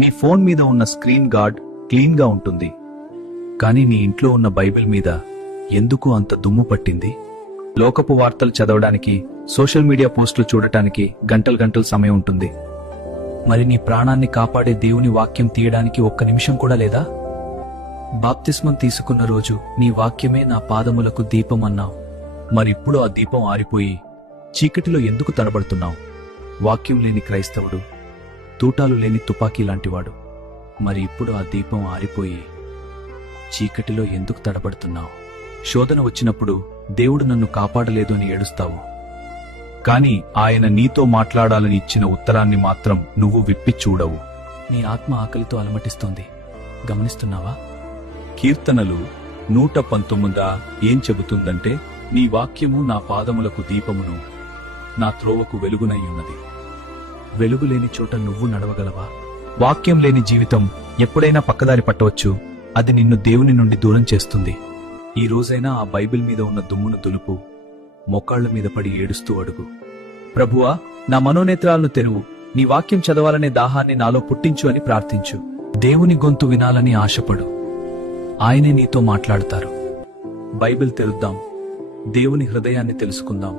నీ ఫోన్ మీద ఉన్న స్క్రీన్ గార్డ్ క్లీన్ గా ఉంటుంది, కానీ నీ ఇంట్లో ఉన్న బైబిల్ మీద ఎందుకు అంత దుమ్ము పట్టింది? లోకపు వార్తలు చదవడానికి, సోషల్ మీడియా పోస్టులు చూడటానికి గంటలు సమయం ఉంటుంది. మరి నీ ప్రాణాన్ని కాపాడే దేవుని వాక్యం తీయడానికి ఒక్క నిమిషం కూడా లేదా? బాప్తిస్మం తీసుకున్న రోజు నీ వాక్యమే నా పాదములకు దీపం అన్నావు. మరిప్పుడు ఆ దీపం ఆరిపోయి చీకటిలో ఎందుకు తడబడుతున్నావు? వాక్యం లేని క్రైస్తవుడు తూటాలు లేని తుపాకీ లాంటివాడు. మరి ఇప్పుడు ఆ దీపం ఆరిపోయి చీకటిలో ఎందుకు తడబడుతున్నావు? శోధన వచ్చినప్పుడు దేవుడు నన్ను కాపాడలేదు అని ఏడుస్తావు, కాని ఆయన నీతో మాట్లాడాలని ఇచ్చిన ఉత్తరాన్ని మాత్రం నువ్వు విప్పి చూడవు. నీ ఆత్మ ఆకలితో అలమటిస్తోంది, గమనిస్తున్నావా? కీర్తనలు 119 ఏం చెబుతుందంటే, నీ వాక్యము నా పాదములకు దీపమును, నా త్రోవకు వెలుగునయ్యున్నది. వెలుగులేని చోట నువ్వు నడవగలవా? వాక్యం లేని జీవితం ఎప్పుడైనా పక్కదారి పట్టవచ్చు. అది నిన్ను దేవుని నుండి దూరం చేస్తుంది. ఈ రోజైనా ఆ బైబిల్ మీద ఉన్న దుమ్మును దులుపు, మోకాళ్ల మీద పడి ఏడుస్తూ అడుగు, ప్రభువా, నా మనోనేత్రాలను తెరువు, నీ వాక్యం చదవాలనే దాహాన్ని నాలో పుట్టించు అని ప్రార్థించు. దేవుని గొంతు వినాలని ఆశపడు, ఆయనే నీతో మాట్లాడతారు. బైబిల్ తెరుద్దాం, దేవుని హృదయాన్ని తెలుసుకుందాం.